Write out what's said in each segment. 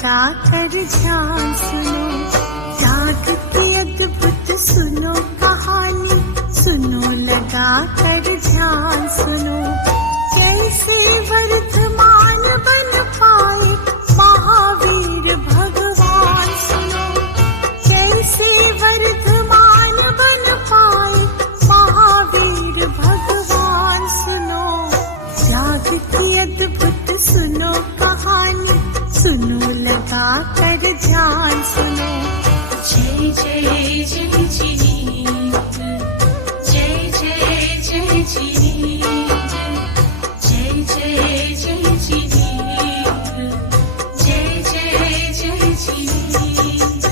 लगा कर ध्यान सुनो, जाग की अद्भुत सुनो कहानी, सुनो लगा कर ध्यान सुनो। कैसे वर्धमान बन पाए महावीर भगवान सुनो, कैसे वर्धमान बन पाए महावीर भगवान सुनो। जाग की अद्भुत सुनो कहानी, सुनो लगा कर ध्यान सुनो। जय जय जय जीत, जय जय जय जीत, जय जय जय जीत, जय जय जय जीत।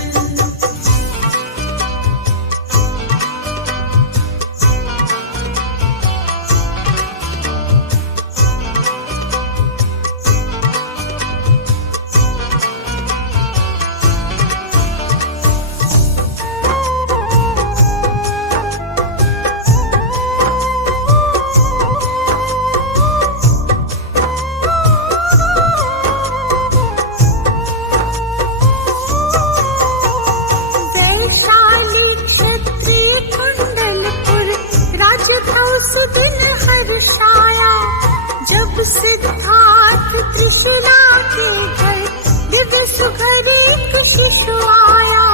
उस दिन हर्षाया जब सिद्धार्थ त्रिशिला के घर दिव्य सुघर एक शिशु आया।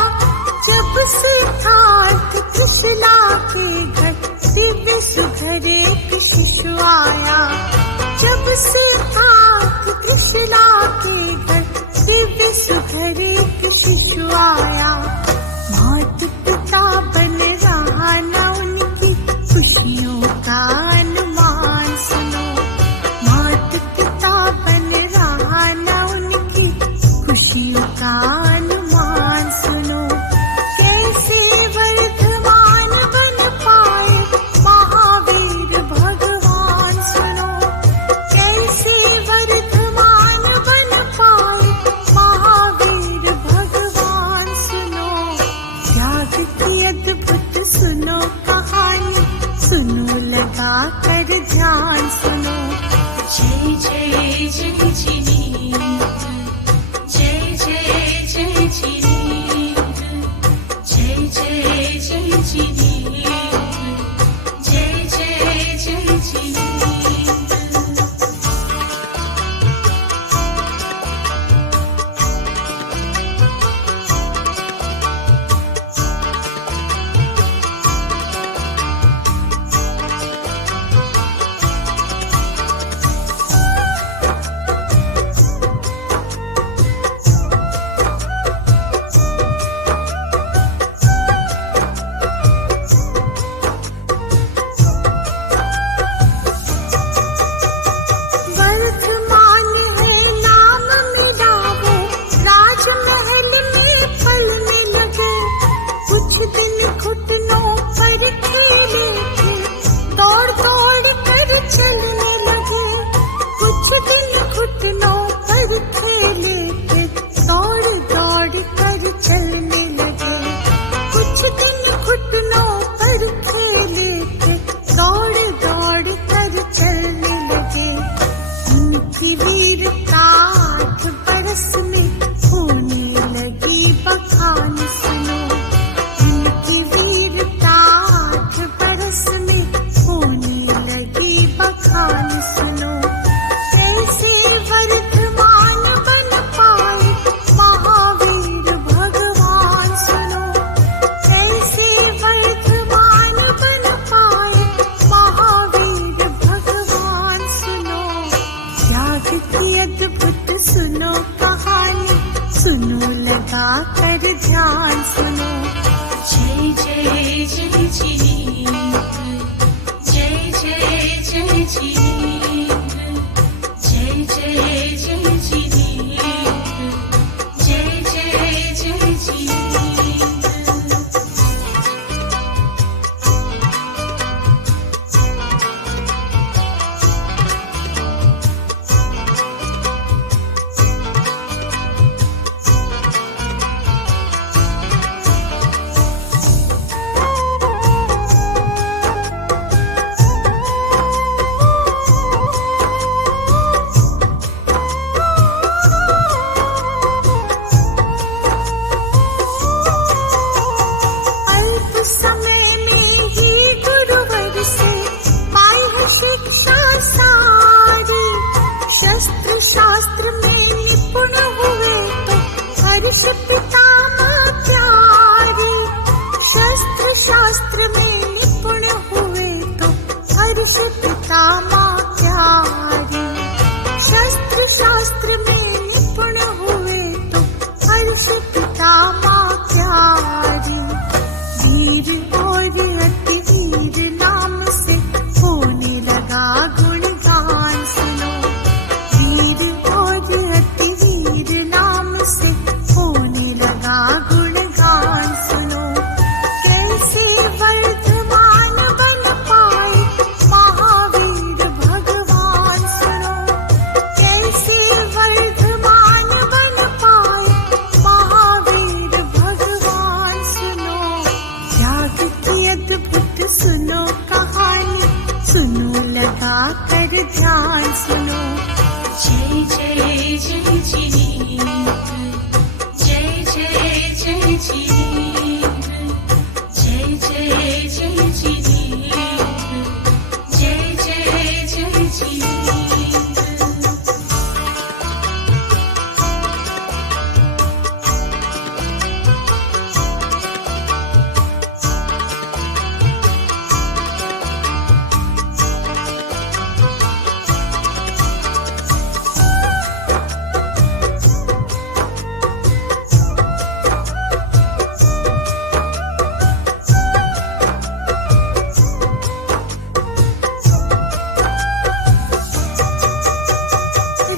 जब सिद्धार्थ त्रिशिला के घर दिव्य सुघर एक शिशु आया। जब सिद्धार्थ त्रिशिला के घर दिव्य सुघर एक शिशु आया। माता पिता बन रहा न उनकी खुशियों का अनुमान सुनो, माता पिता बन रहा न उनकी खुशियों का अनुमान सुनो। कैसे वर्धमान बन पाए महावीर भगवान सुनो, कैसे वर्धमान बन पाए महावीर भगवान सुनो। जाग की अद्भुत सुनो कहानी, सुनो लगा कर ध्यान सुनो। जय जय जय जीत, जय जय जय जीत, जय जय जय जीत, जय जय जय जीत। हर्ष पितामह प्यारे, शस्त्र शास्त्र में निपुण हुए तो हर्ष पितामह प्यारे, शस्त्र शास्त्र में निपुण हुए तो हर्ष पितामह प्यारे। वीर और अति वीर नाम से होने लगा गुणगान सुनो, वीर और अति वीर नाम से होने लगा गुणगान सुनो। कैसे वर्धमान बन पाए महावीर भगवान सुनो, कैसे वर्धमान बन पाए महावीर भगवान सुनो। त्याग की अद्भुत सुनो कहानी, सुनो लगा कर ध्यान सुनो। जय जय जय जिनेन्द्र, जय जय जय जिनेन्द्र, जय जय जय जिनेन्द्र, जय जय जय जिनेन्द्र।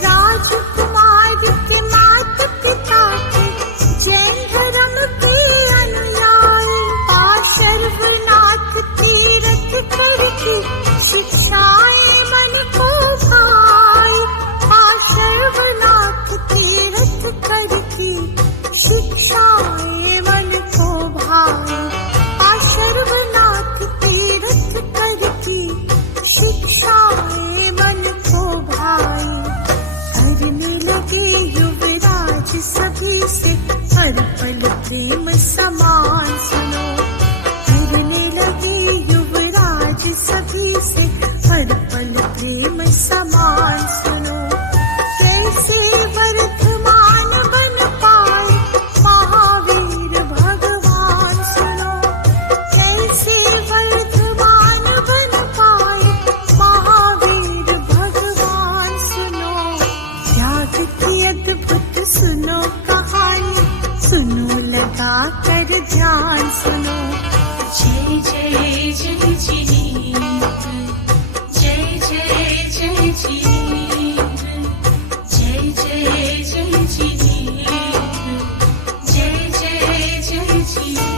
राजकुमार के माता पिता के जैन धर्म के अनुयायी, पार्श्वनाथ तीर्थ करके शिक्षाएं मन को भाई, पार्श्वनाथ तीर्थ करके शिक्षाएं मन को भाई, पार्श्वनाथ तीर्थ करके शिक्षाएं मन को भाई। करने लगे युवराज सभी से हर पल प्रेम समान सुनो, करने लगे युवराज सभी से हर पल प्रेम समान सुनो। कैसे वर्धमान बन पाए महावीर भगवान सुनो, कैसे वर्धमान बन पाए महावीर भगवान सुनो। त्याग की अद्भुत सुनो कहानी, सुनो लगा कर ध्यान सुनो। जय जय जय जिनेन्द्र, जय जय जय जिनेन्द्र, जय जय जय जिनेन्द्र, जय जय जय जिनेन्द्र।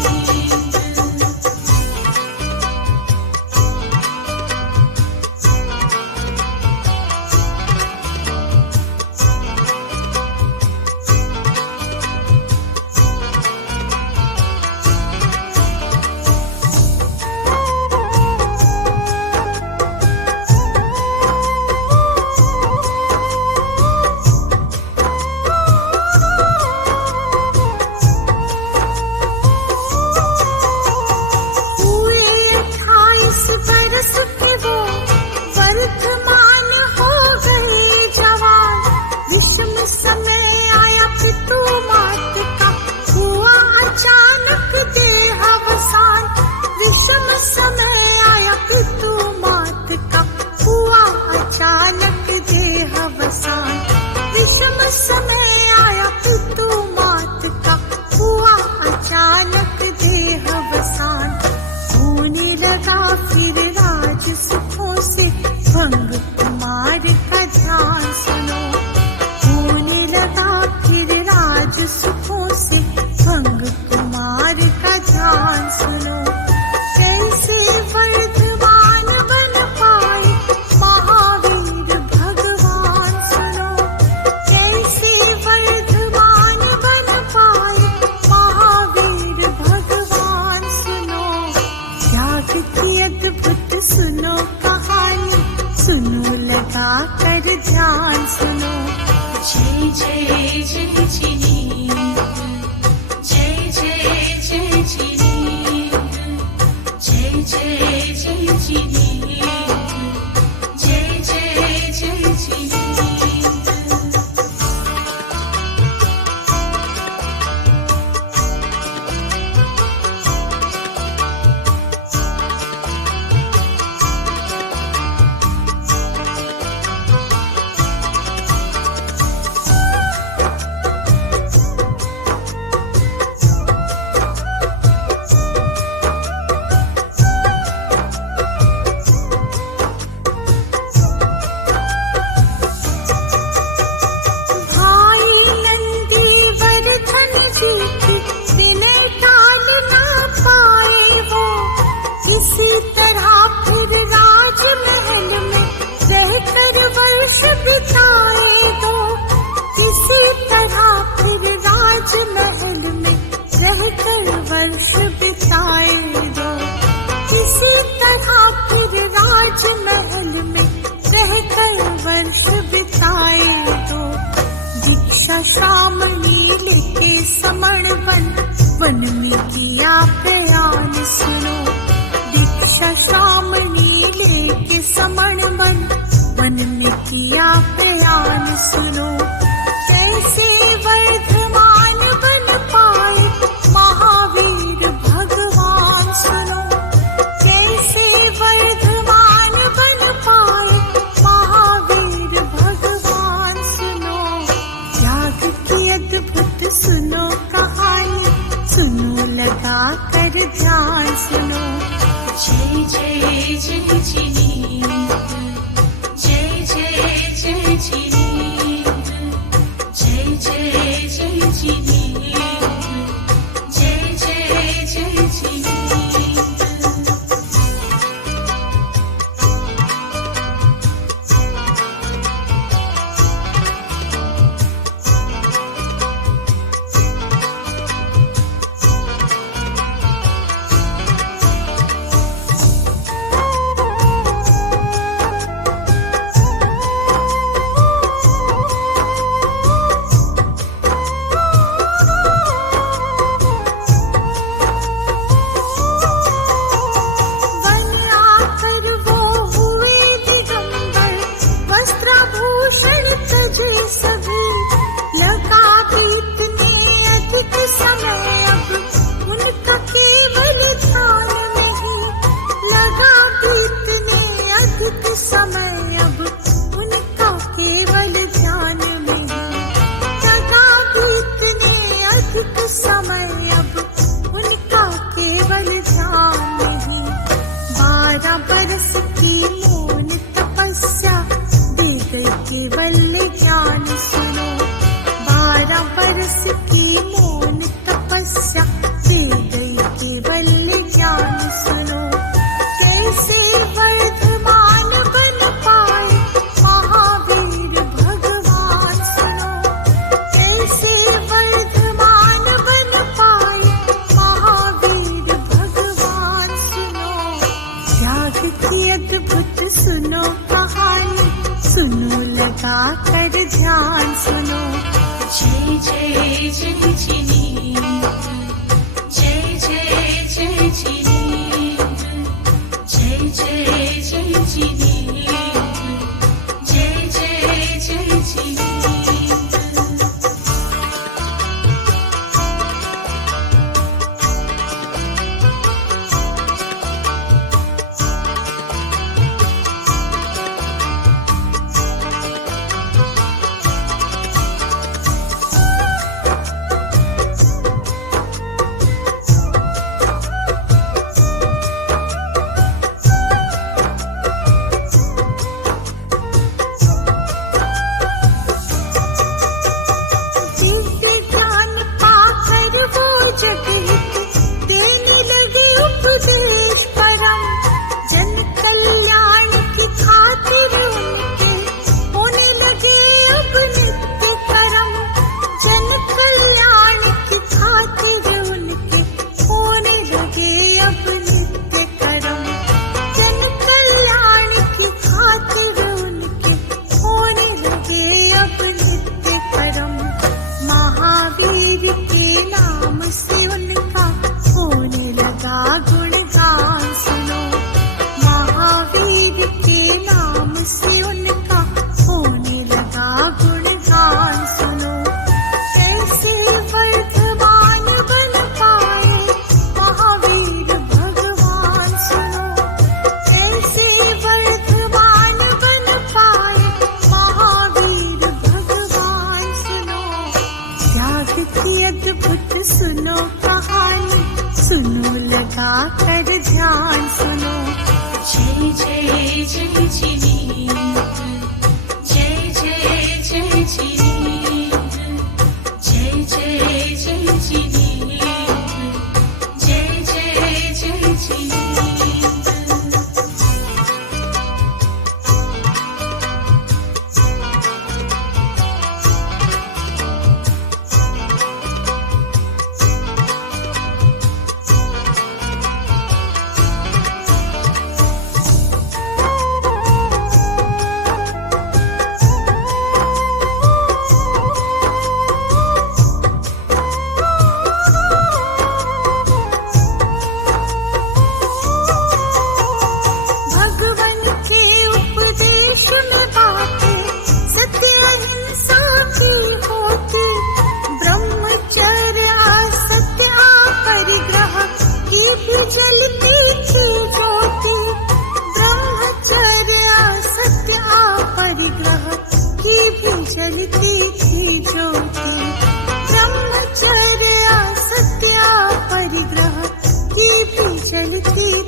हुए 28 बरस के वो वर्धमान हो गए जवान, विषम समय आया पितु मात का हुआ अचानक देहावसान, विषम समय आया पितु मात का हुआ अचानक देहावसान, विषम समय आया पितु मात का हुआ अचानक देहावसान। होने लगा फिर राज सुखों से भंग कुमार का ध्यान सुनो, होने लगा फिर राज सुखों से भंग कुमार का ध्यान सुनो। कैसे वर्धमान बन पाए महावीर भगवान सुनो, कैसे वर्धमान बन पाए महावीर भगवान सुनो। त्याग की अद्भुत सुनो कहानी, सुनो लगा कर ध्यान सुनो। जय जय जय जिनेन्द्र, जय जय जय जिनेन्द्र, जय जय जय जिनेन्द्र, जय जय जय जिनेन्द्र। श्रामणी लेके समण वन में किया प्रयाण सुनो। दीक्षा श्रामणी लेके समण वन में किया प्रयाण सुनो। कैसे वर्धमान बन पाए महावीर भगवान सुनो। कैसे वर्धमान बन पाए महावीर भगवान सुनो। त्याग की अद्भुत सुनो कहानी, सुनो लगा कर ध्यान सुनो। जय जय जय जिनी, जय जय जय जिनी, जय जय जय जिनी, जय जय जय जिनी।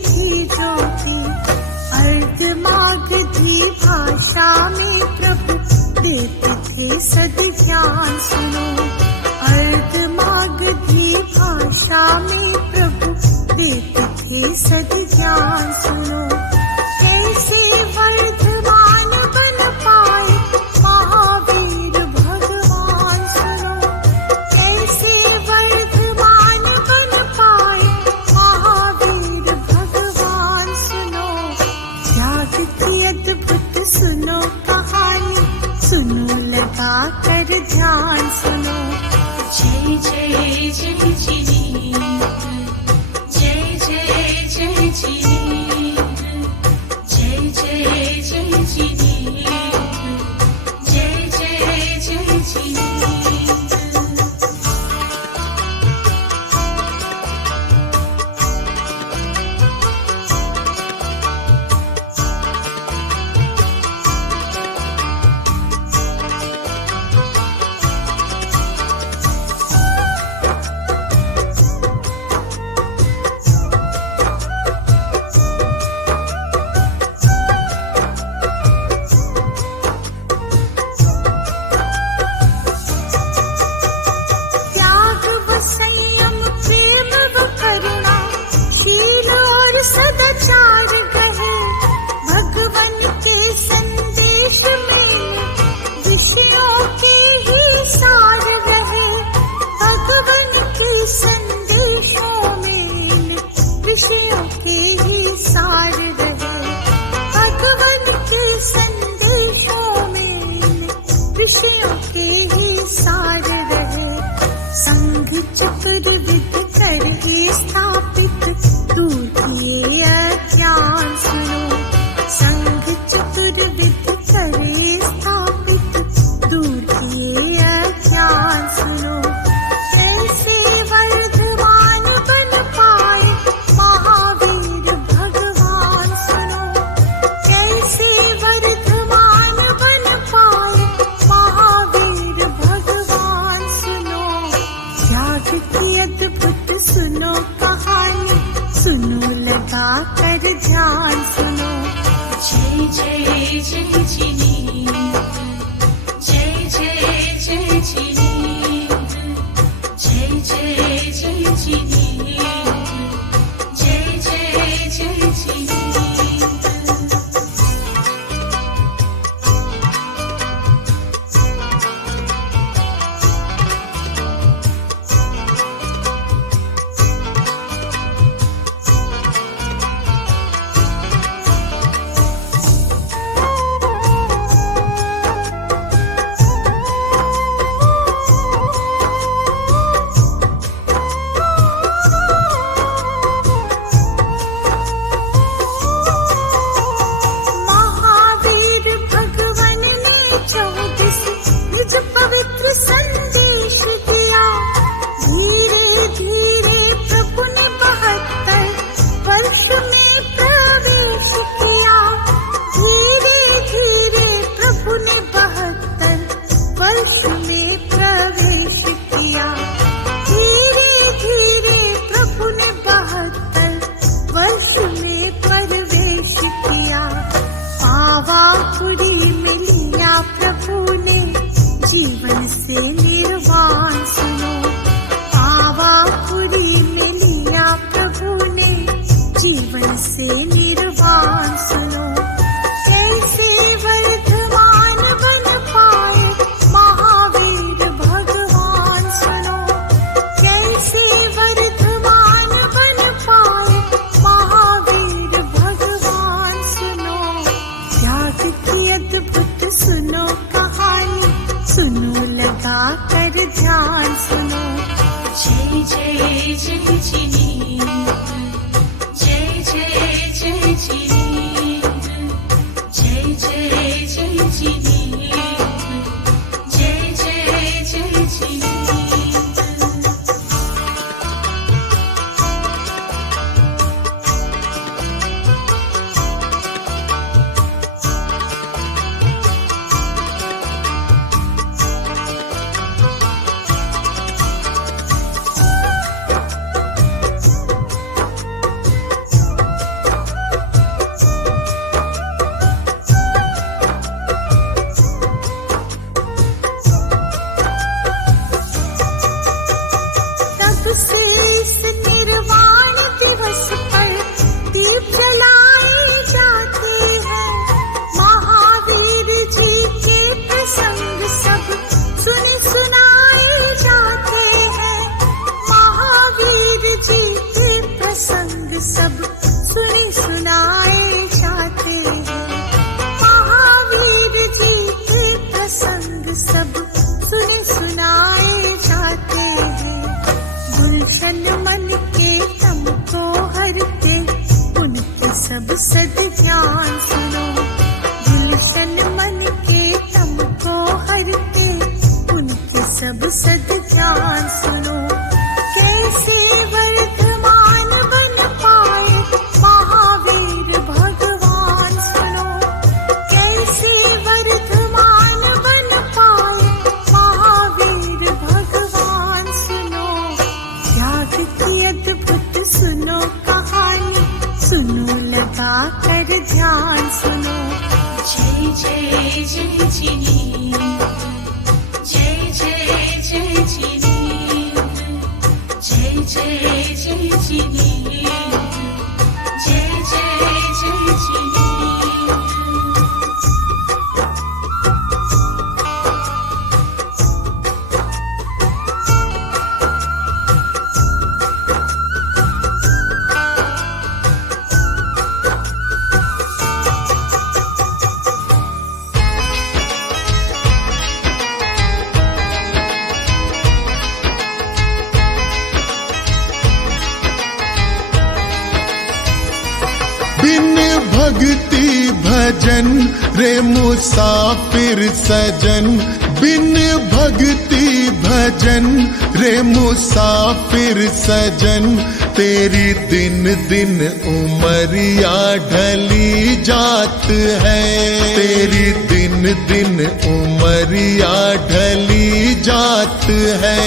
थी ज्योति। अर्धमागधी भाषा में प्रभु देते थे सद्ज्ञान सुनो। अर्धमागधी भाषा में प्रभु देते थे सद्ज्ञान सुनो। कैसे वर्धमान बन पाए महावीर भगवान सुनो। कैसे वर्धमान बन पाए महावीर भगवान सुनो। त्याग की अद्भुत सुनो कहानी, सुनो लगा कर ध्यान सुनो। जय जय जय जिनेंद्र, जय जय जय जिनेंद्र, जय जय जय जिनेंद्र, जय जय जय जिनेंद्र। त्याग व संयम, प्रेम व करुणा, शील और सदाचार कहे भगवन के संदेश में विषयों के ही सार रहे। भगवन के संदेशों में विषयों के ही सार रहे। भगवन के संदेशों में विषयों के ही सार रहे। संघ चतुर्विध करके स्थापित दूर किए अज्ञान सुनो। संघ चतुर्विध करे स्थापित दूर किए अज्ञान सुनो। कैसे वर्धमान बन पाए महावीर भगवान सुनो। कैसे वर्धमान बन पाए महावीर भगवान सुनो। त्याग की अद्भुत सुनो कहानी, सुनो लगा कर ध्यान सुनो। जय जय जय जिनेंद्र, जय जय जय जिनेंद्र, जय जय जय जिनेंद्र, जय जय जय जिनेंद्र। महावीर भगवन ने 24 निज पवित्र संदेश दिया। धीरे धीरे प्रभु ने 72 वर्ष में प्रवेश किया। धीरे धीरे प्रभु ने 72 वर्ष में प्रवेश किया। धीरे धीरे प्रभु ने 72 वर्ष में प्रवेश किया। पावापुरी में लिया प्रभु ने जीवन से निर्वाण सुनो। पावापुरी में लिया प्रभु ने जीवन से निर्वाण सुनो। कैसे वर्धमान बन पाए महावीर भगवान सुनो। कैसे वर्धमान बन पाए महावीर भगवान सुनो। त्याग की अद्भुत सुनो कहानी, सुनो लगा कर ध्यान सुनो। जय जय जय जिनेंद्र, जय जय जय लगा कर ध्यान सुनो। जय जय जय जिनी, जय जय जय जिनी, जय जय जय जिनी, जय जय जय जिनी। बिन भक्ति भजन रे मुसाफिर सजन, बिन भक्ति भजन रे मुसाफिर सजन, तेरी दिन दिन उमरिया ढली जात है, तेरी दिन दिन उमरिया ढली जात है।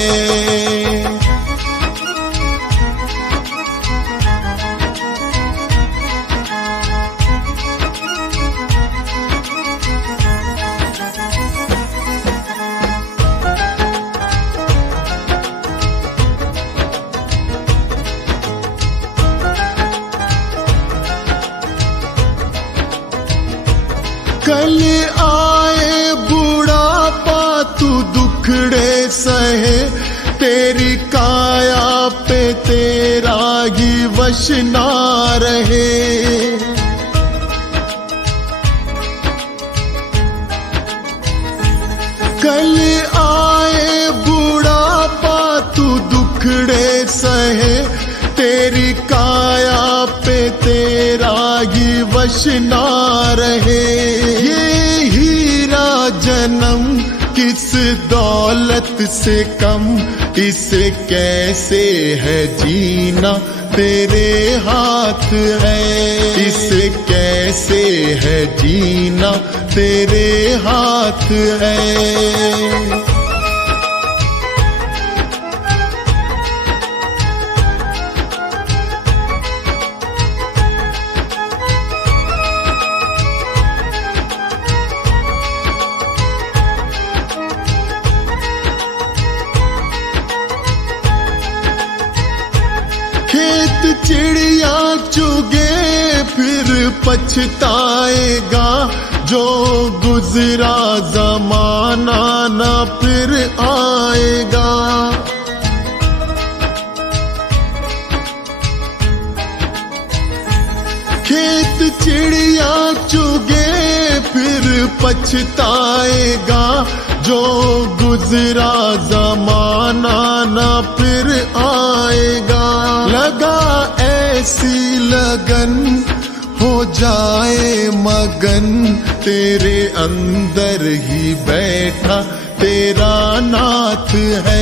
कल आए बुढ़ापा तू दुखड़े सहे, तेरी काया पे तेरा ही वश ना रहे। कल आए बुढ़ापा तू दुखड़े सहे, तेरी काया पे तेरा ही वश ना रहे। ये हीरा जन्म किस दौलत से कम, इसे कैसे है जीना तेरे हाथ है, इसे कैसे है जीना तेरे हाथ है। खेत चिड़िया चुगे फिर पछताएगा, जो गुजरा जमाना न फिर आएगा। खेत चिड़िया चुगे फिर पछताएगा, जो गुजरा जमाना न फिर आएगा। लगा ऐसी लगन हो जाए मगन, तेरे अंदर ही बैठा तेरा नाथ है,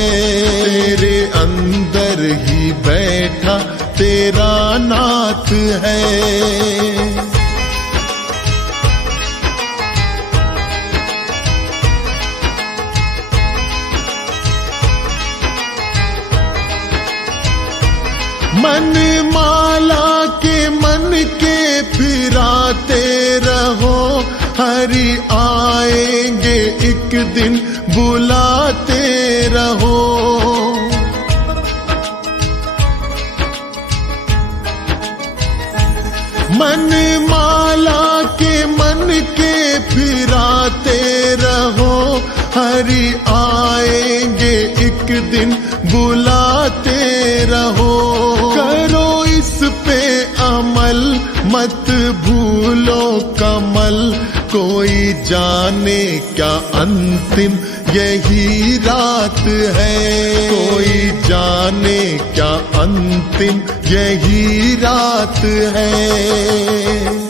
तेरे अंदर ही बैठा तेरा नाथ है। मन माला के मन के फिराते रहो, हरि आएंगे एक दिन बुलाते रहो। मन माला के मन के फिराते रहो, हरि आएंगे एक दिन बुलाते रहो। करो इस पे अमल मत भूलो कमल, कोई जाने क्या अंतिम यही रात है, कोई जाने क्या अंतिम यही रात है।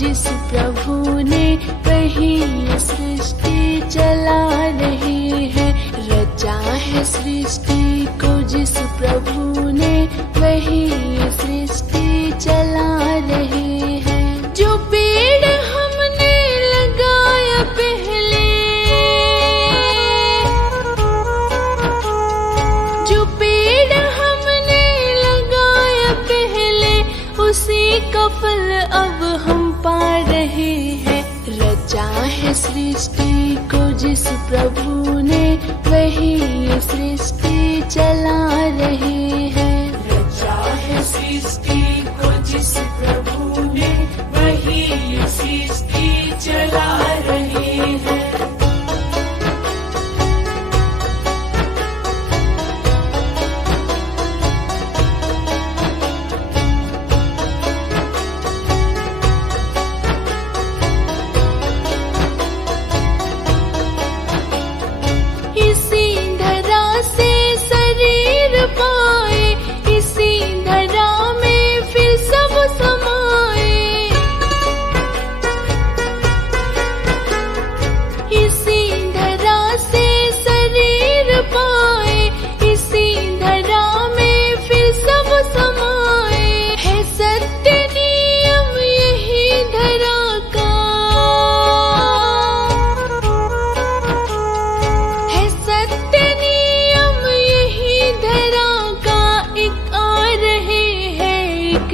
जिस प्रभु ने कही सृष्टि चला रही है, रचा है सृष्टि को जिस प्रभु ने वही सृष्टि चला रहे हैं। जो पेड़ हमने लगाया पहले, जो पेड़ हमने लगाया पहले, उसी का फल अब हम पा रहे हैं। रचा है सृष्टि को जिस प्रभु ने वही सृष्टि चला रहे हैं। रचा है सृष्टि को जिस प्रभु ने वही सृष्टि चला रहे हैं।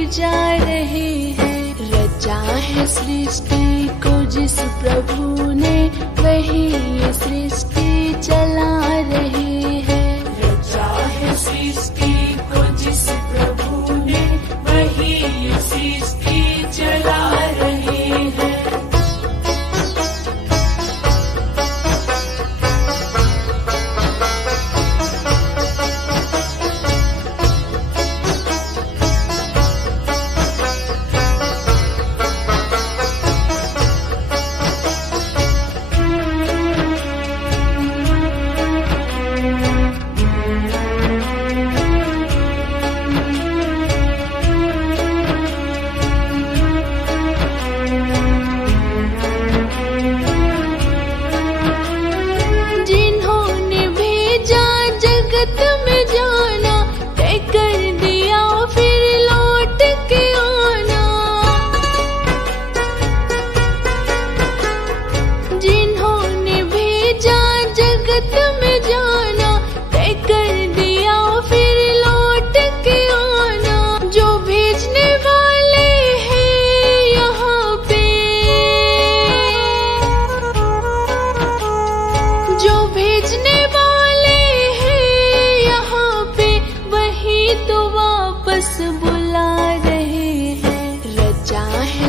जा रहे हैं। रचा है सृष्टि को जिस प्रभु ने वही सृष्टि चला रहे हैं। रचा है सृष्टि को जिस प्रभु ने वही सृष्टि चला रहे हैं।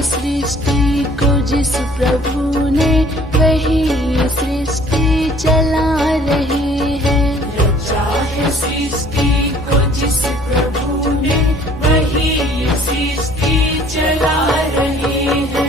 सृष्टि को जिस प्रभु ने वही सृष्टि चला रहे हैं। रचा है सृष्टि को जिस प्रभु ने वही सृष्टि चला रहे हैं।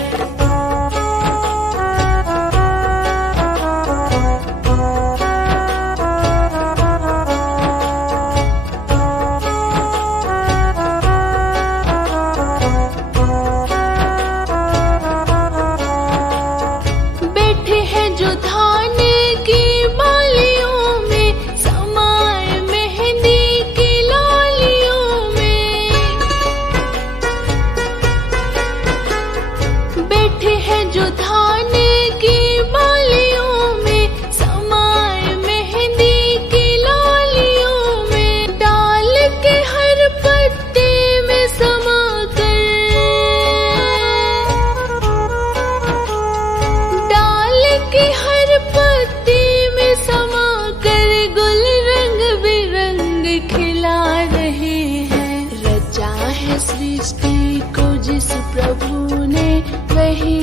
सृष्टि को जिस प्रभु ने वही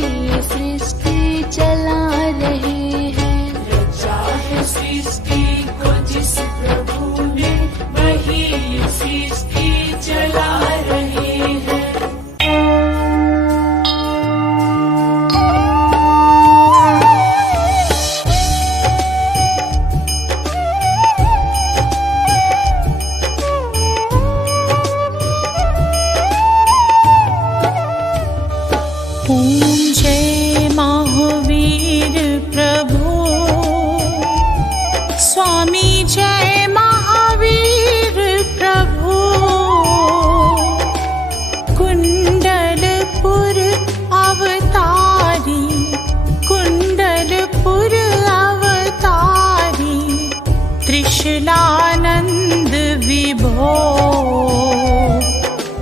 सृष्टि चला रहे हैं। रचा है सृष्टि को जिस प्रभु ने वही सृष्टि चला रहे हैं। जय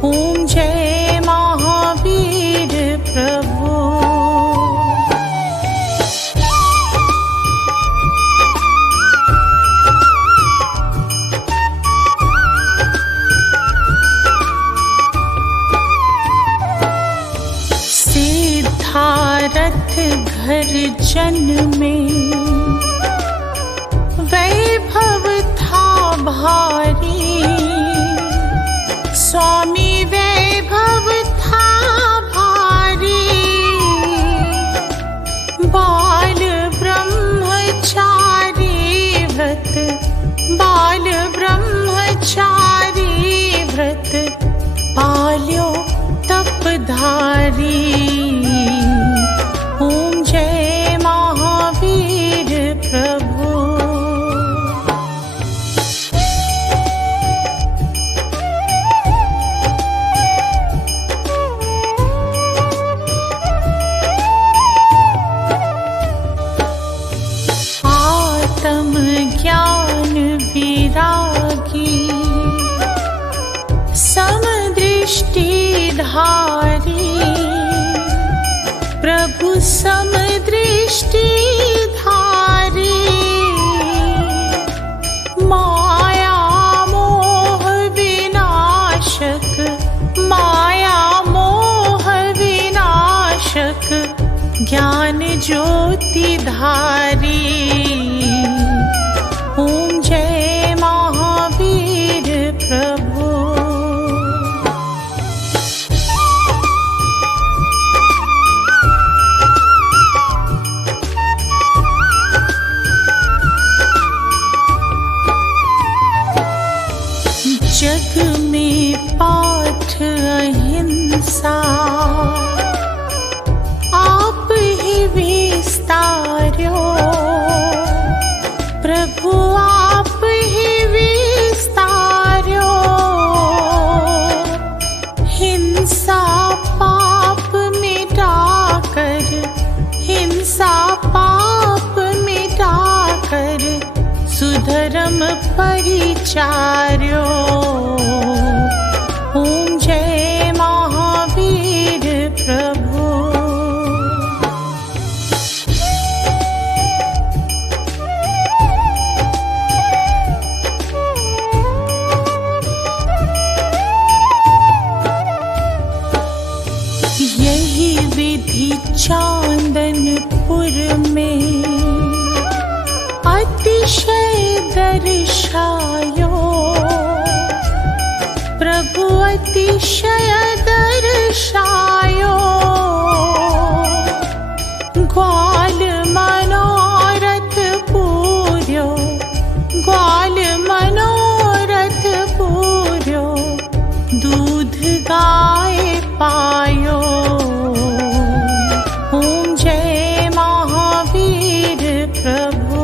ओम जय महावीर प्रभु। सिद्धारथ घर जन में वैभव था भारी, स्वामी वैभव था भारी। बाल ब्रह्मचारी व्रत, बाल ब्रह्मचारी व्रत पाल्यो तपधारी। ओम जय महावीर प्रभु। आत्म ज्ञान विरागी, समदृष्टि धारी। प्रभु समदृष्टि धारी। माया मोह विनाशक, माया मोह विनाशक ज्ञान ज्योति धारी। ओम जय महावीर प्रभु। जग में पाठ अहिंसा, आप ही विस्तार्यो। प्रभु आप ही विस्तार्यो। हिंसा पाप मिटाकर, हिंसा पाप मिटाकर सुधर्म परिचार्यो। ओम जय महावीर प्रभु। यही विधि चांदनपुर में अतिशय दर्शायो। प्रभु अतिशय दर्शायो। ग्वाल मनोरथ पूर्यो, ग्वाल मनोरथ पूर्यो। दूध गाय पायो। ओम जय महावीर प्रभु।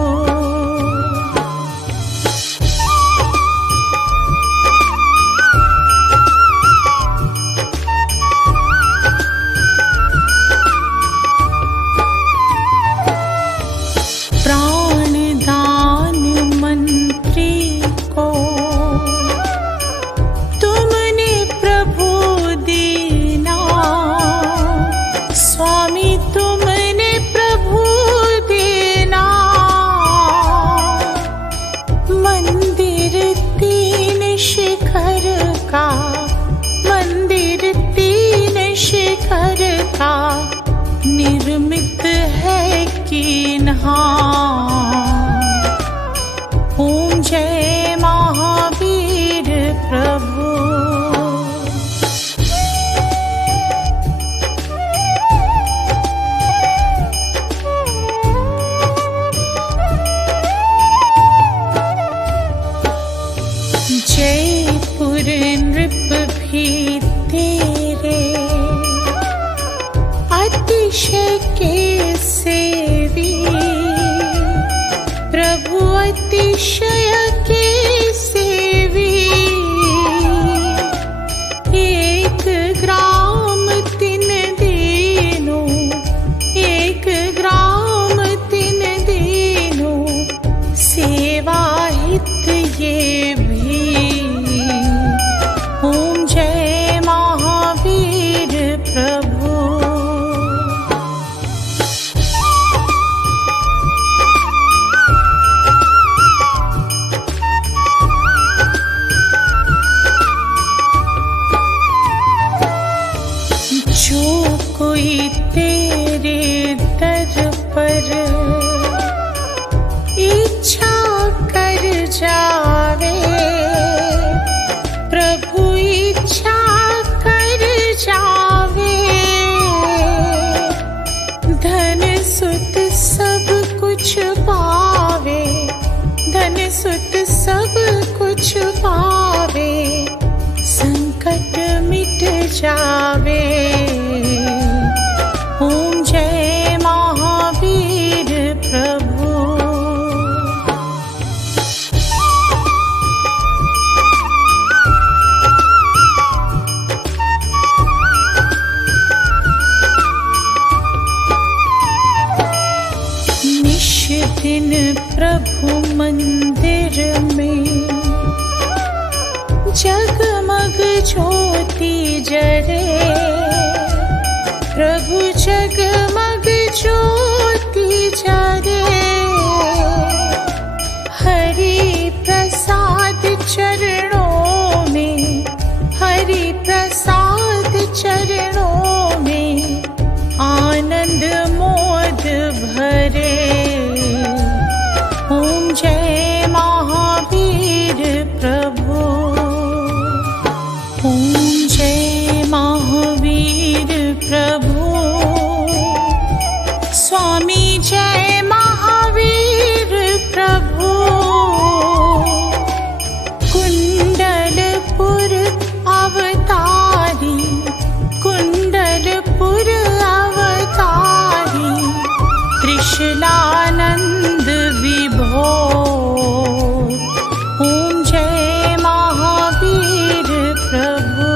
प्राणदान मंत्री को तुमने प्रभु दीना। स्वामी तुमने प्रभु दीना। मंदिर तीन शिखर का, मंदिर तीन शिखर का निर्मित है कीन्हा। ओम जय महावीर प्रभु। जयपुर नृप भी तेरे अतिशय के सेवी। प्रभु अतिशय के सेवी। एक ग्राम तीन दीनों, एक ग्राम तीन दीनों। सेवा हित ये भी। पर इच्छा कर जावे, प्रभु इच्छा कर जावे। धन सुत सब कुछ पावे, धन सुत सब कुछ पावे, संकट मिट जावे। ओम जय महावीर प्रभु। दिन प्रभु मंदिर में जगमग ज्योति जरे, प्रभु जगमग ज्योति जरे। हरि प्रसाद चरणों में, हरि प्रसाद चरणों में आनंद मोद भरे। ओम जय महावीर प्रभु। ओम जय महावीर प्रभु। स्वामी जय महावीर प्रभु। कुंडलपुर अवतारी, कुंडलपुर अवतारी, त्रिशूलानंद विभो। ओम जय महावीर प्रभु।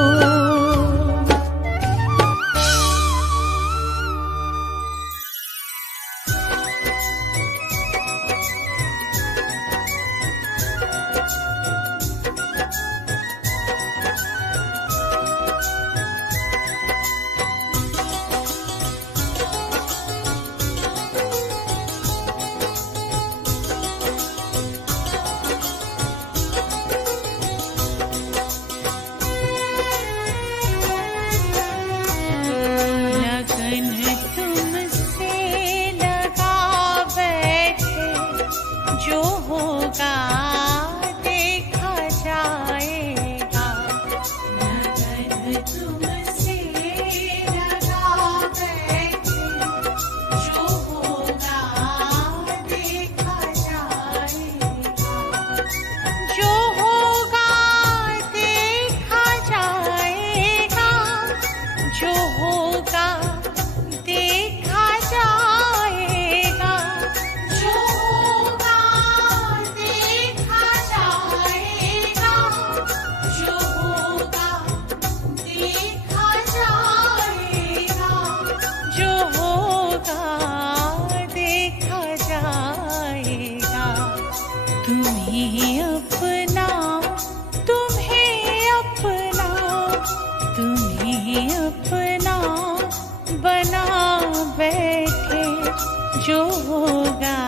जो होगा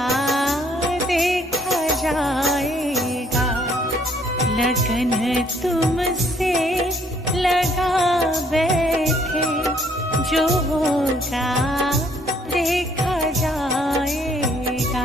देखा जाएगा, लगन तुमसे लगा बैठे, जो होगा देखा जाएगा।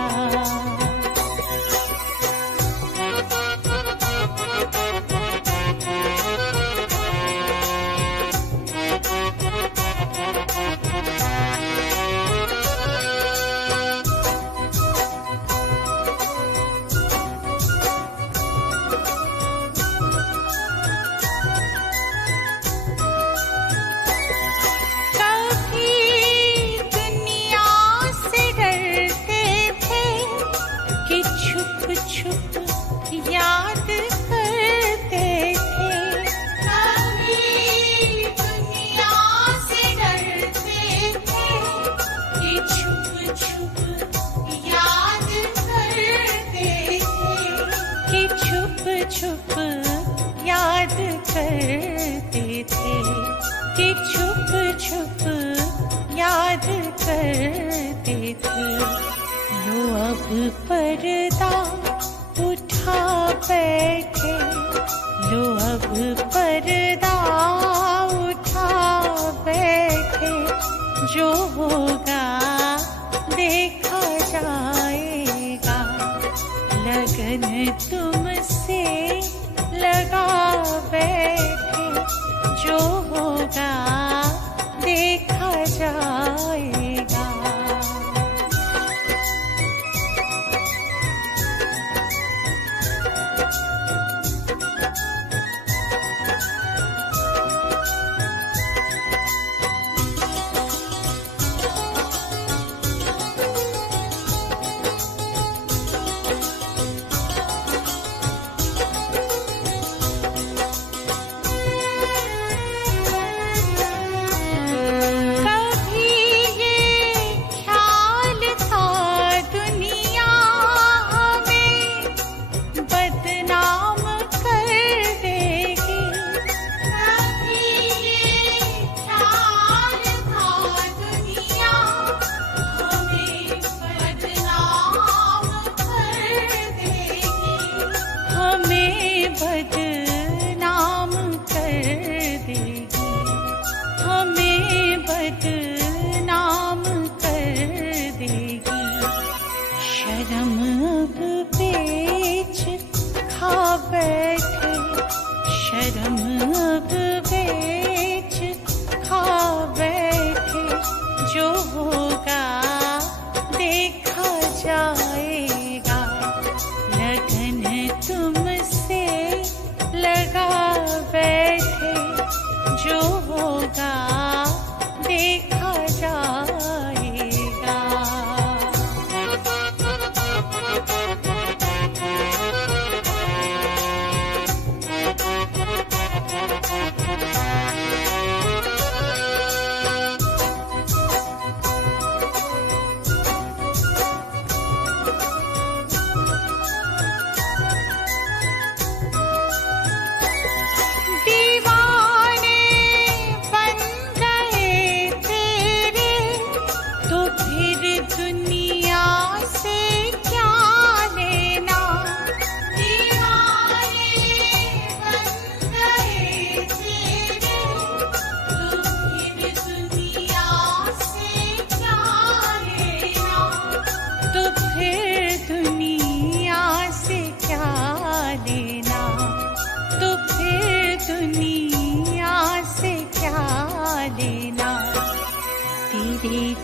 छुप याद करते थे कि छुप छुप याद करते थे। लो अब पर्दा उठा बैठे, लो अब पर्दा उठा बैठे, जो होगा देख विषम अब बेच खा बैठे, जो होगा देखा जाएगा। लगन तुमसे लगा बैठे, जो होगा देखा जाएगा।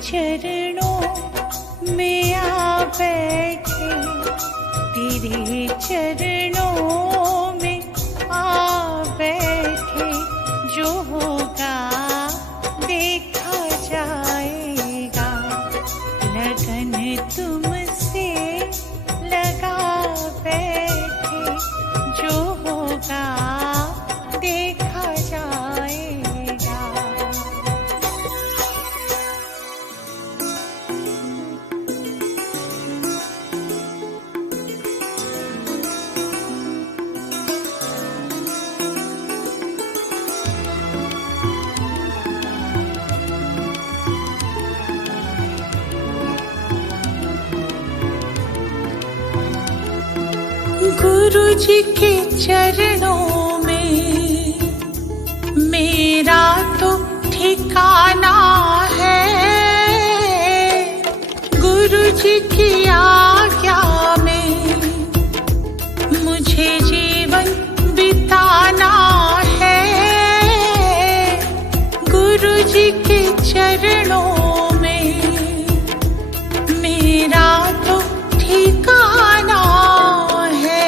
चरणों में आ बैठे, तेरे चरणों में आ बैठे, जो होगा देखा जाएगा। लगन तुमसे लगा बैठे, जो होगा देखा जाएगा। गुरु जी के चरणों में मेरा तो ठिकाना है। गुरु जी की आज्ञा में मुझे जीवन बिताना है। गुरु जी के चरणों में मेरा तो ठिकाना है।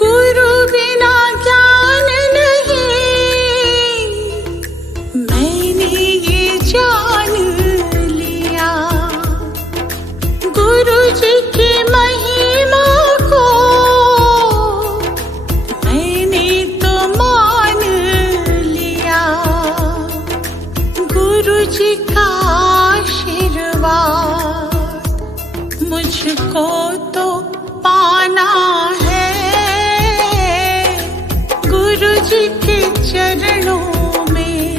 गुरु बिना ज्ञान नहीं, मैंने ये जान लिया। गुरु जी की महिमा को मैंने तो मान लिया। गुरु जी का आशीर्वाद मुझको तो पाना है। गुरु जी के चरणों में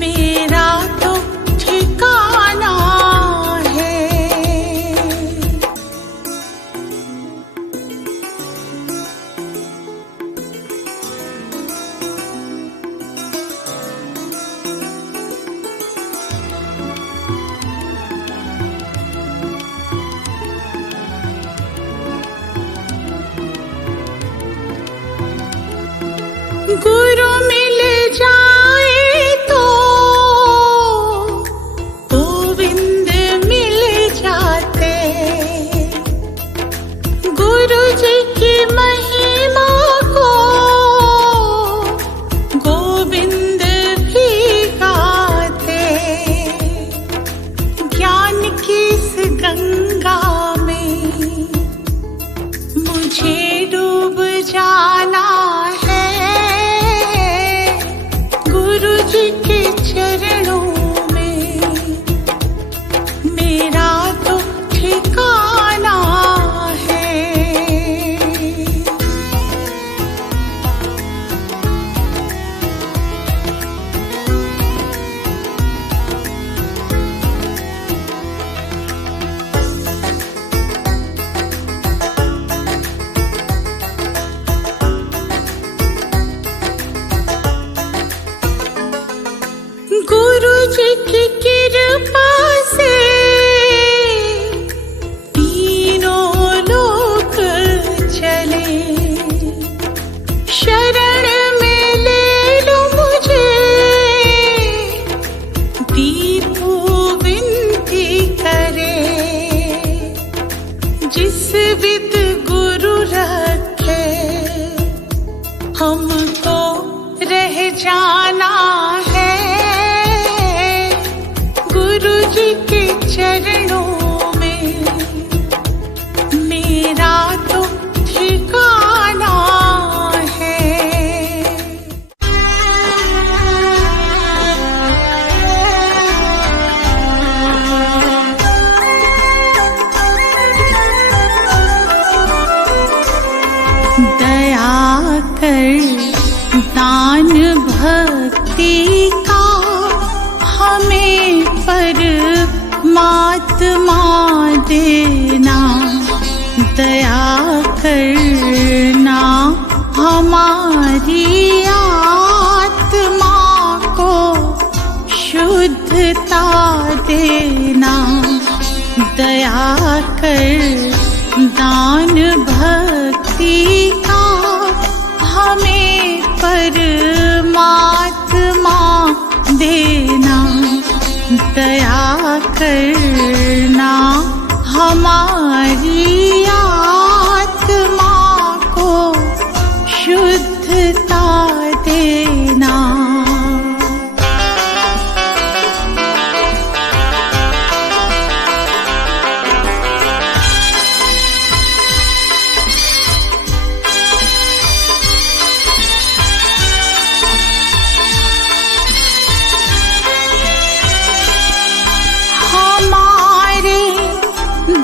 मेरा तो ठिकाना है। गुरु कर दान भक्ति का हमें परमात्मा देना। दया करना हमारी आत्मा को शुद्धता देना। दया कर दान भक्ति का हमें परमात्मा देना। दया करना हमारी आत्मा को शुद्धता देना।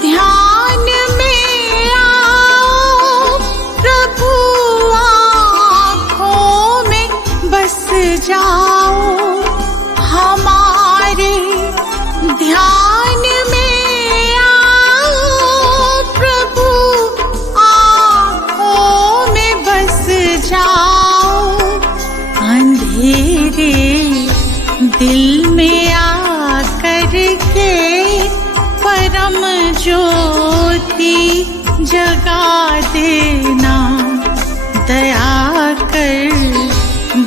ध्यान में आओ प्रभु, आँखों में बस जाओ। हमारे ध्यान में आओ प्रभु, आँखों में बस जाओ। अंधेरे दिल में आकर के परम ज्योति जगा देना। दया कर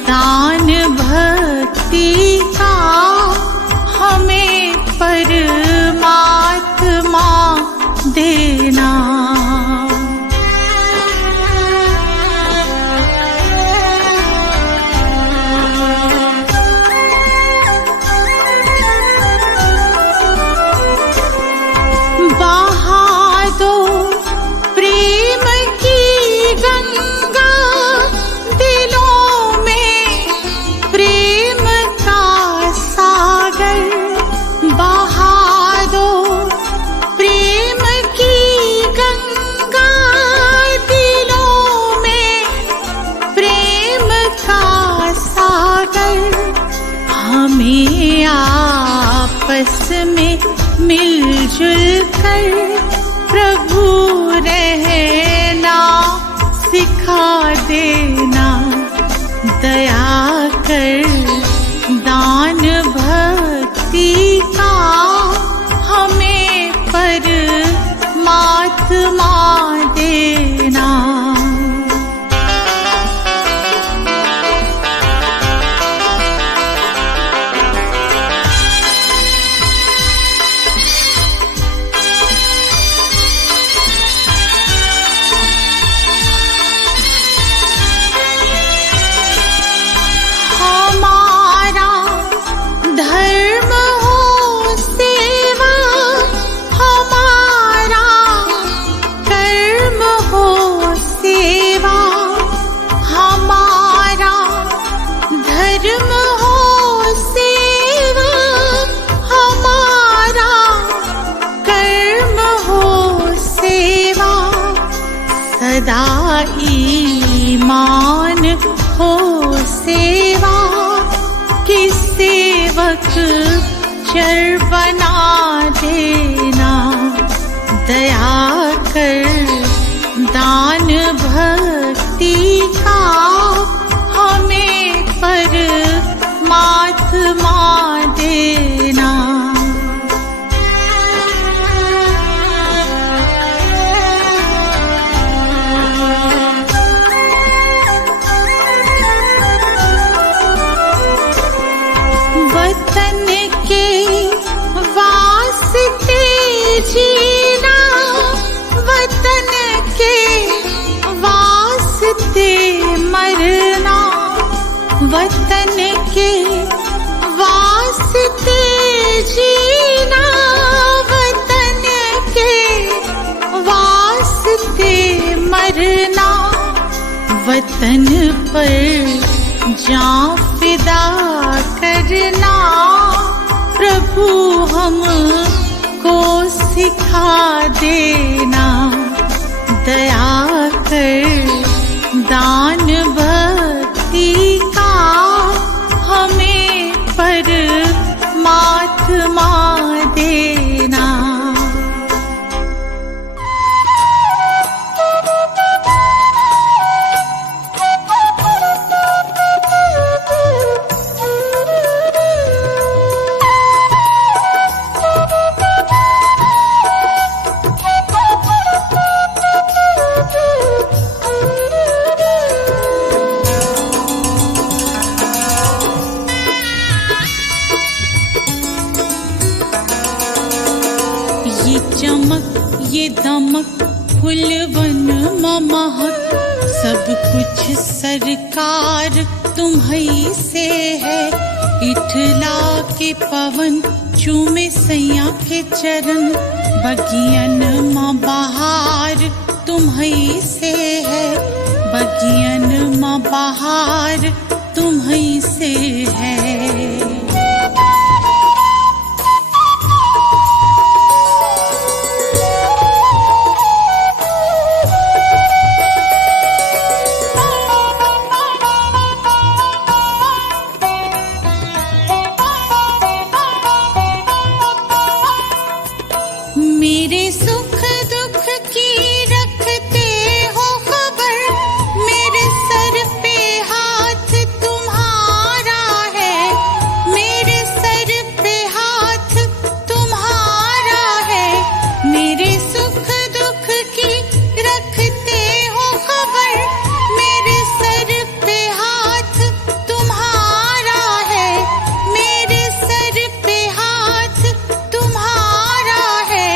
दान भक्ति का हमें परमात्मा देना। प्रेम की गंगा दिलों में, प्रेम का सागर बहा दो। प्रेम की गंगा दिलों में, प्रेम का सागर। हमें आपस में मिलजुल कर प्रभु रहना सिखा देना। दया कर दान भक्ति का हमें परमात्मा देना। धर्म हो सेवा, हमारा कर्म हो सेवा। हमारा धर्म हो सेवा, हमारा कर्म हो सेवा। सदा ईमान हो सेवा कि सेवक चर बना देना। दया कर दान भक्ति का हमें परमात्मा देना। वतन के वास्ते जीना, वतन के वास्ते मरना। वतन के वास्ते जीना, वतन के वास्ते मरना। वतन पर जान फिदा करना प्रभु हमको सिखा देना। दया कर दान चमक ये दमक फुलवन महक, सब कुछ सरकार तुम्हीं से है। इठला के पवन चूमे सैया के चरण, बगियन माँ बहार तुम्हीं से है। बगियन माँ बहार तुम्हीं से है। मेरे सुख दुख की रखते हो खबर, मेरे सर पे हाथ तुम्हारा है। मेरे सर पे हाथ तुम्हारा है। मेरे सुख दुख की रखते हो खबर, मेरे सर पे हाथ तुम्हारा है। मेरे सर पे हाथ तुम्हारा है।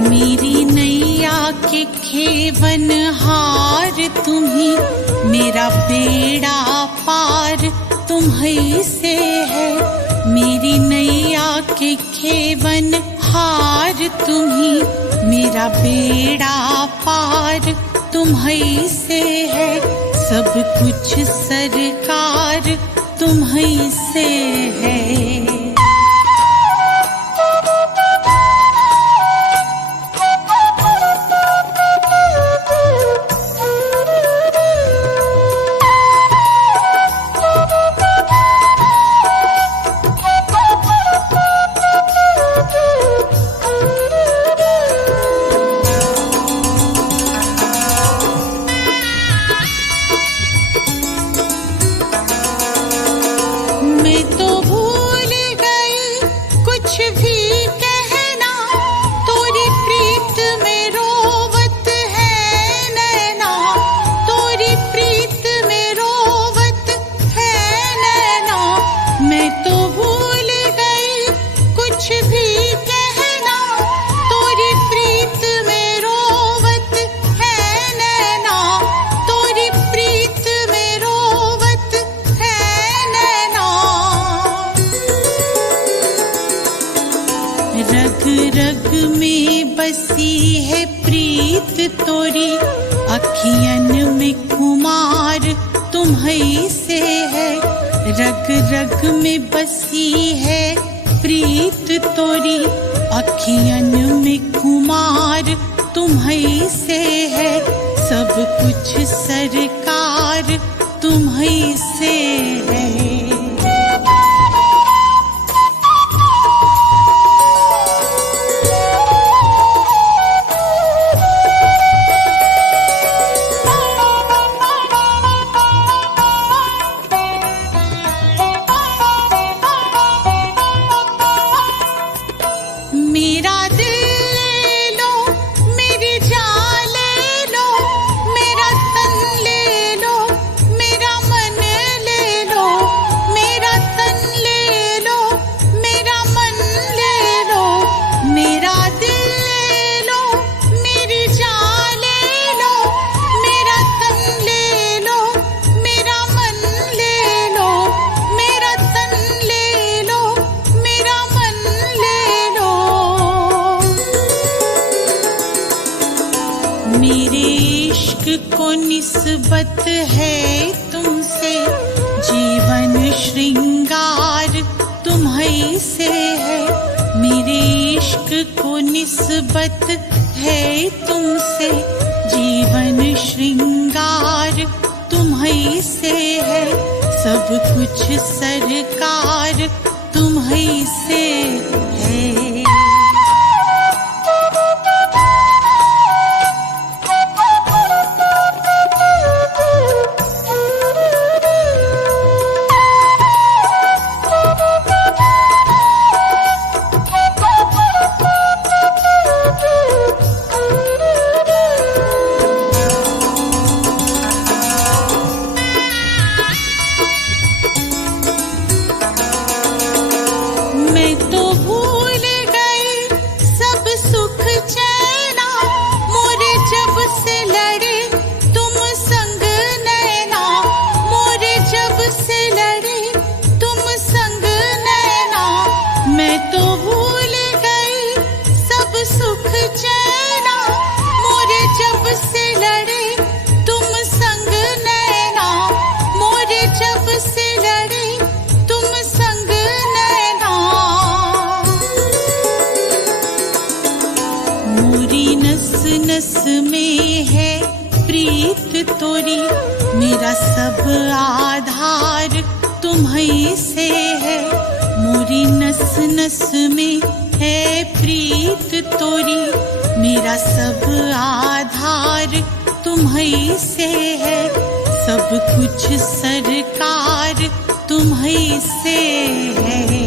मेरी नैया के खेवन हार तुम्ही, मेरा बेड़ा पार तुम्हीं से है। मेरी नैया के खेवन हार तुम्ही, मेरा बेड़ा पार तुम्हीं से है। सब कुछ सरकार तुम्हीं से है। मैं तो भूल गई कुछ भी कहना, तोरी प्रीत में रोवत है नैना। तोरी प्रीत में रोवत है नैना। मैं तो भूल गई कुछ भी कहना, तोरी प्रीत में रोवत है नैना। तोरी प्रीत में रोवत है नैना। रग रग में बसी है प्रीत तोरी, अखियन में खुमार तुम्हीं से है। रग रग में बसी है प्रीत तोरी, अखियन में खुमार तुम्हीं से है। सब कुछ सरकार तुम्हीं से है। मेरा दिल ले लो, मेरी जान ले लो, मेरा तन ले लो, मेरा मन ले लो। मेरा तन ले लो, मेरा मन ले लो। मेरा दिल ले लो, मेरी जान ले लो, मेरा तन ले लो, मेरा मन ले लो। मेरा तन ले लो, मेरा मन ले लो। मेरे इश्क को निस्बत है तुमसे, जीवन श्रृंगार तुम्हीं से है। मेरे इश्क को निस्बत है तुमसे, जीवन श्रृंगार तुम्हीं से है। सब कुछ सरकार तुम्हीं से है। मैं नस नस में है प्रीत तोरी, मेरा सब आधार तुम्हीं से है। मोरी नस नस में है प्रीत तोरी, मेरा सब आधार तुम्हीं से है। सब कुछ सरकार तुम्हीं से है।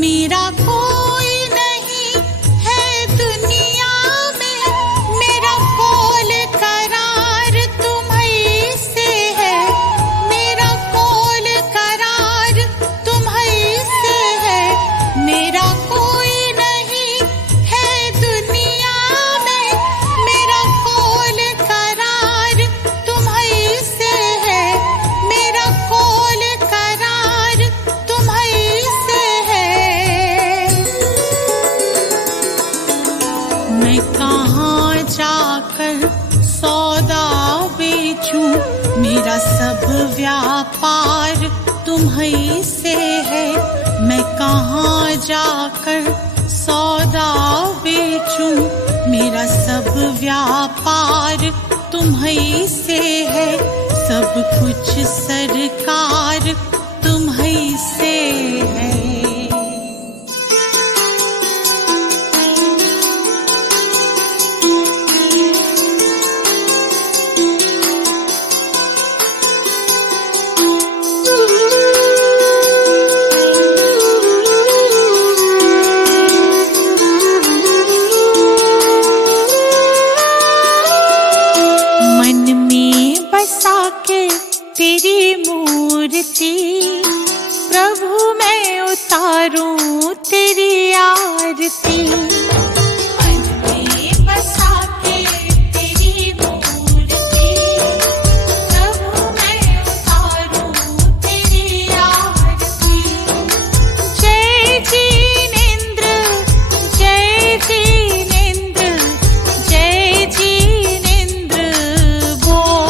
मेरा कोई नहीं है दुनिया में, मेरा कोल करार तुम्हीं से है। मेरा कोल करार तुम्हीं से है। मेरा कोई नहीं है दुनिया में, मेरा कोल करार तुम्हीं से है। मेरा कोल करार तुम्हीं से है। मैं कहाँ जाकर सौदा बेचूं, मेरा सब व्यापार तुम्हीं से है। मैं कहाँ जाकर सौदा बेचूं, मेरा सब व्यापार तुम्हीं से है। सब कुछ सरकार तुम्हीं से है। मन में बसा के तेरी मूर्ति, प्रभु मैं उतारूं तेरी आरती। मन में बसा के तेरी मूर्ति, प्रभु मैं उतारूं तेरी आरती। जय जिनेंद्र, जय जिनेंद्र, जय जिनेंद्र बोल।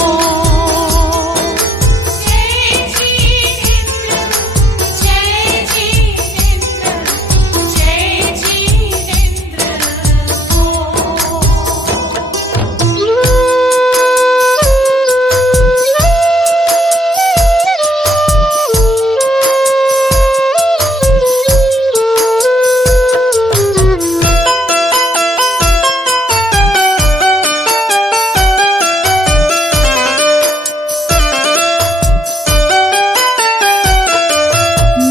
जय जिनेंद्र, जय जिनेंद्र, जय जिनेंद्र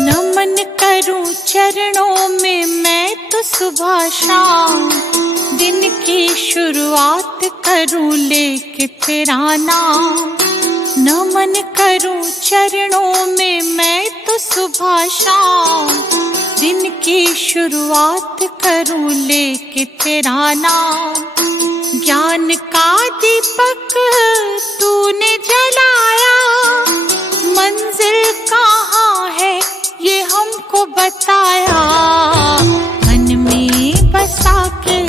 नमन करूं चरणों में मैं तो सुबह शाम, दिन की शुरुआत करूं लेके तेरा नाम। नमन करूं चरणों में मैं तो सुबह शाम, दिन की शुरुआत करूं लेके तेरा नाम। ज्ञान का दीपक तूने जलाया, मंजिल कहाँ है ये हमको बताया। मन में बसा के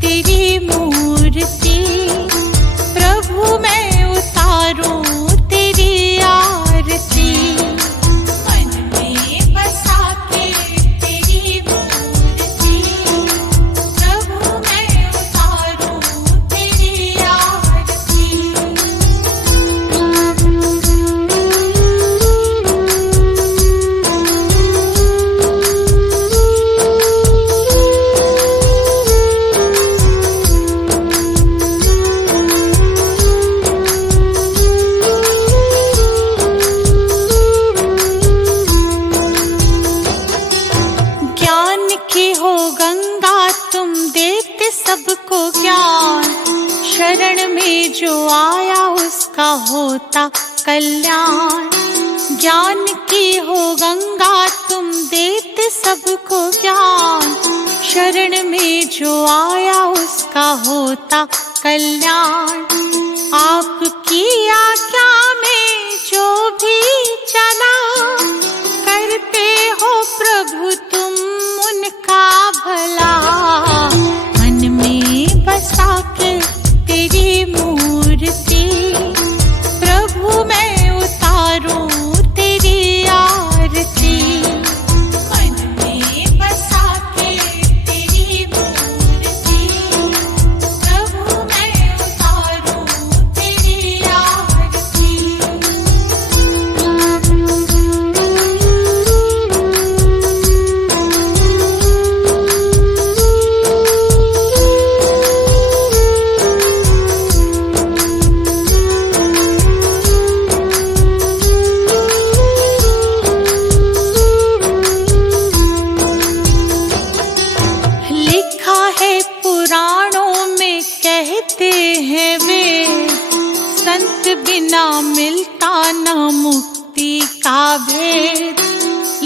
तेरी मूर्ति, प्रभु मैं उतारूं तेरी आरती। मन में बसा के तेरी मूर्ति, प्रभु मैं उतारूं तेरी आरती। ज्ञान की हो गंगा तुम देते सबको ज्ञान, शरण में जो आया उसका होता कल्याण। ज्ञान की हो गंगा तुम देते सबको ज्ञान, शरण में जो आया उसका होता कल्याण। आपकी आज्ञा में जो भी चला, करते हो प्रभु तुम उनका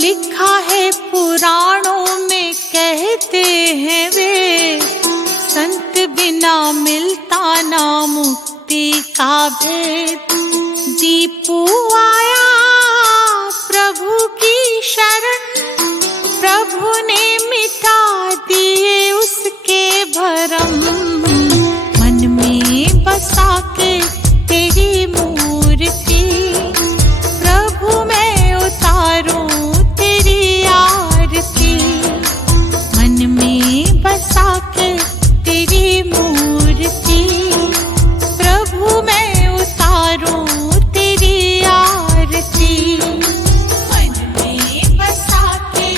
लिखा है पुराणों में, कहते हैं वे, संत बिना मिलता ना मुक्ति का भेद। दीपू आया प्रभु की शरण, प्रभु ने मिटा दिए उसके भरम। मन में बसा के तेरी मूर्ति, प्रभु मैं उतारूं तेरी आरती। मन में बसा के तेरी मूर्ति, प्रभु मैं उतारूं तेरी आरती। मन में बसा के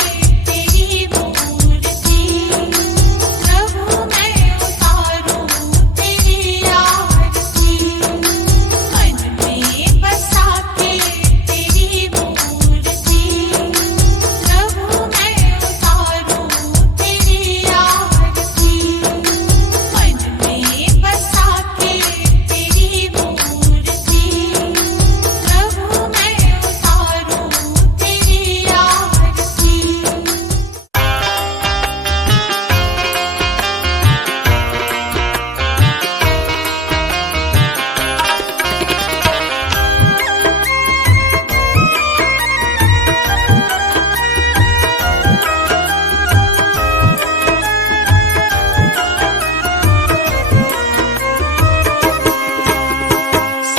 तेरी मूर्ति, प्रभु मैं उतारूं तेरी आरती। मन में बसा के तेरी मूर्ति, प्रभु मैं उतारूं तेरी आरती। मन में बसा के तेरी मूर्ति, प्रभु मैं उतारूं तेरी आरती।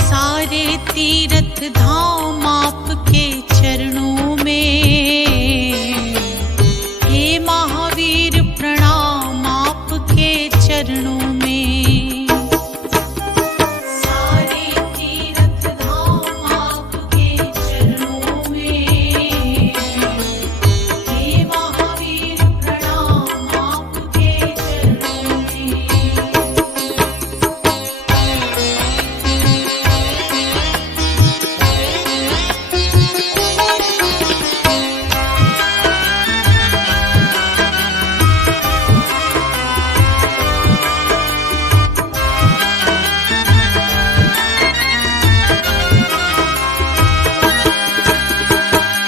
सारे तीर्थ धाम आपके चरणों में, हे महावीर प्रणाम आपके चरणों में। सारे तीर्थ धाम आपके चरणों में, हे महावीर प्रणाम आपके चरणों में।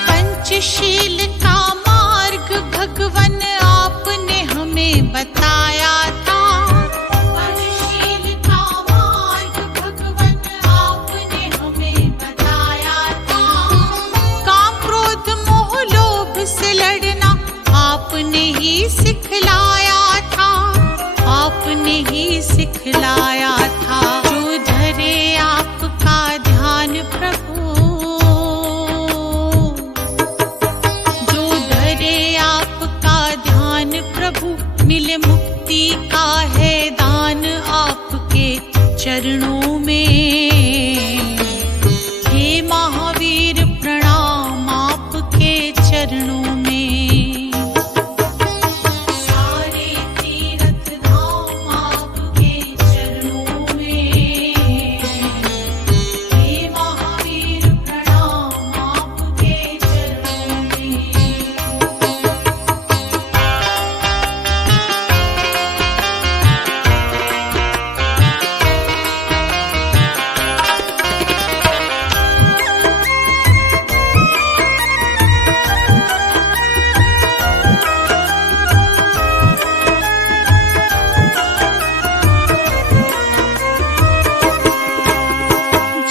पंचशील का मार्ग भगवन आपने हमें बताया था। पंचशील का मार्ग भगवन आपने हमें बताया था। काम क्रोध मोह लोभ से लड़ना आपने ही सिखलाया था, आपने ही सिखलाया था। जो धरे आपका ध्यान प्रभु, जो धरे आपका ध्यान प्रभु, मिले मुक्ति का है दान आपके चरणों में। हे महावीर प्रणाम आपके चरणों में। सारे तीर्थ धाम आपके चरणों में, हे महावीर प्रणाम आपके चरणों में।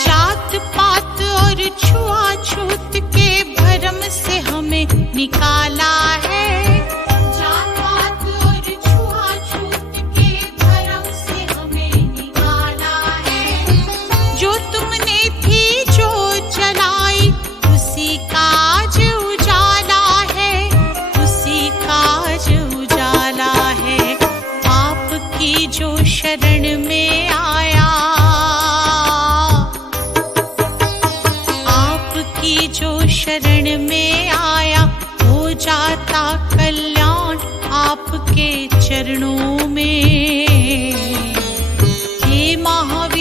जात पात और छुआछूत के भरम से हमें निकाला है। जात पात और छुआछूत के भरम से हमें निकाला है। जो तुमने थी जो जलाई, उसी का आज उजाला है, उसी का आज उजाला है। आपकी जो शरण में आया, आपकी जो शरण में आया, हो जाता कल्याण आपके चरणों में। हे महावीर